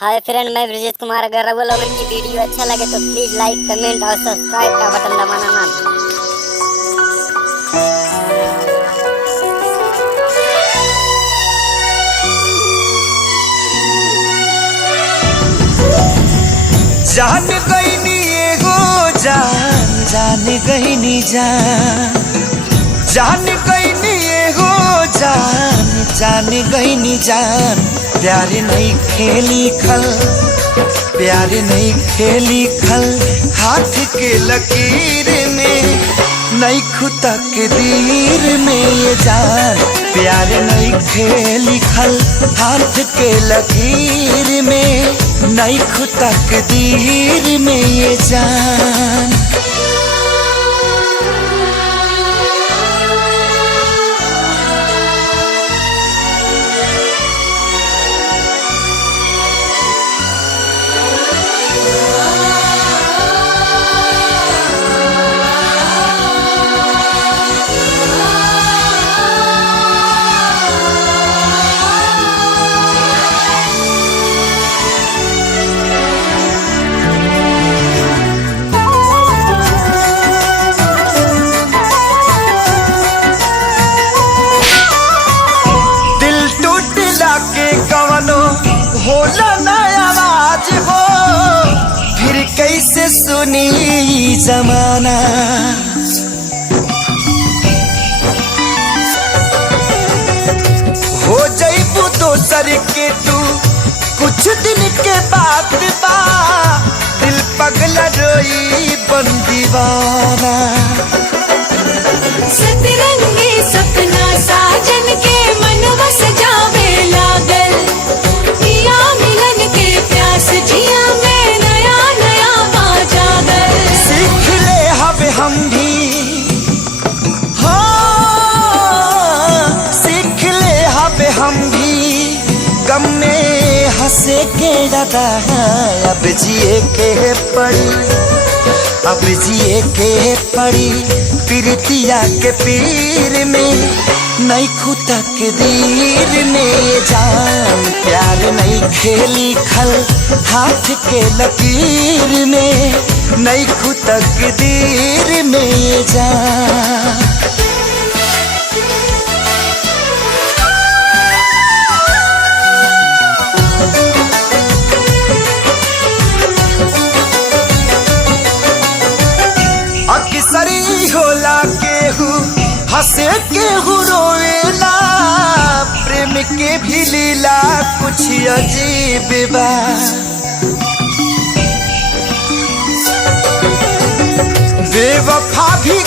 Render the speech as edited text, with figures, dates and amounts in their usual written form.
Hi friend, मैं ब्रिजेश कुमार। अगर वो लोगों की वीडियो अच्छा लगे तो प्लीज लाइक, कमेंट और सब्सक्राइब का बटन दबाना ना भूलें। जान गईनी एगो जान गईनी जान गईनी एगो जान गईनी प्यार नहीं खेली खल हाथ के लकीर में नहीं खुदा के दीर में ये जान। प्यार नहीं खेली खल हाथ के लकीर में नहीं खुदा के दीर में ये जान। होला ना आवाज हो फिर कैसे सुनी जमाना। हो जाइबू दोसर के तू कुछ दिन के बाद बा दिल पगला रोई बन दीवाना। सतरंगी सपना साजन के मनवा सजावे लागल, मिलन के प्यास जिया में नया नया बाजागल। सीख ले हम भी हाँ सीख ले हम भी गम में हंसे के दादा। अब जिए के पड़ी प्रीतिया के पीर में नहीं खुदा के दीर में ये जान। प्यार नहीं खेली खल हाथ के लकीर में नहीं खुदा के दीर में ये जान। अक्सरी होला केहू हंसे केहू रोवेला, प्रेम के भी लीला कुछ अजीब बा। बेवफा भी